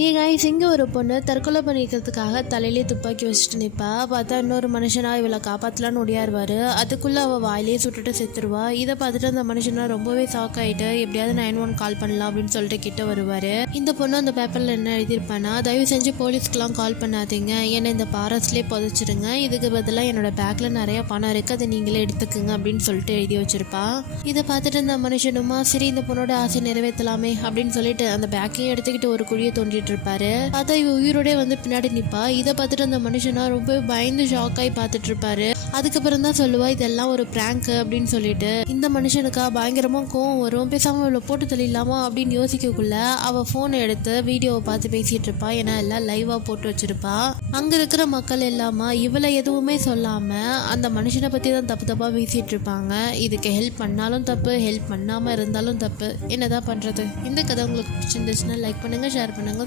ஏ guys இங்கே ஒரு பொண்ணு தற்கொலை பண்ணிக்கிறதுக்காக தலையிலே துப்பாக்கி வச்சுட்டு நிற்பா பார்த்தா இன்னொரு மனுஷனா இவளை காப்பாற்றலான்னு ஒடியாருவார். அதுக்குள்ளே அவள் வாயிலே சுட்டுட்டு செத்துருவா. இதை பார்த்துட்டு அந்த மனுஷனா ரொம்பவே ஷாக் ஆகிட்டு எப்படியாவது நைன் ஒன் கால் பண்ணலாம் அப்படின்னு சொல்லிட்டு கிட்ட வருவார். இந்த பொண்ணு அந்த பேப்பரில் என்ன எழுதியிருப்பானா தயவு செஞ்சு போலீஸ்க்குலாம் கால் பண்ணாதீங்க. என்னை இந்த பாரஸ்ட்லேயே புதைச்சிருங்க இதுக்கு பதிலாக என்னோட பேக்கில் நிறைய பணம் இருக்குது அதை நீங்களே எடுத்துக்குங்க அப்படின்னு சொல்லிட்டு எழுதி வச்சிருப்பா. இதை பார்த்துட்டு இந்த மனுஷனுமா சரி இந்த பொண்ணோட ஆசை நிறைவேற்றலாமே அப்படின்னு சொல்லிட்டு அந்த பேக்கையும் எடுத்துக்கிட்டு ஒரு குழியை தோண்டிட்டு இருப்பாரு பார்த்தா இவ உயிரோட வந்து பின்னாடி நிப்பா. இதை பார்த்துட்டு அந்த மனுஷனா ரொம்ப பயந்து ஷாக் ஆகி பார்த்துட்டு இருப்பாரு அதுக்கப்புறம் தான் சொல்லுவா இதெல்லாம் ஒரு பிராங்க் அப்படின்னு சொல்லிட்டு. இந்த மனுஷனுக்கா பயங்கரமா கோவம் வரும். பேசாம இவ்வளோ போட்டு தள்ளிடலாமா அப்படின்னு யோசிக்கக்குள்ள அவ ஃபோனை எடுத்து வீடியோவை பார்த்து பேசிட்டு இருப்பா. ஏன்னா எல்லாம் லைவா போட்டு வச்சிருப்பா. அங்க இருக்கிற மக்கள் எல்லாமா இவளை எதுவுமே சொல்லாம அந்த மனுஷனை பத்தி தான் தப்பு தப்பா பேசிட்டு இருப்பாங்க. இதுக்கு ஹெல்ப் பண்ணாலும் தப்பு ஹெல்ப் பண்ணாம இருந்தாலும் தப்பு. என்னதான் பண்றது? இந்த கதை உங்களுக்கு பிடிச்சிருந்துச்சுன்னா லைக் பண்ணுங்க ஷேர் பண்ணுங்க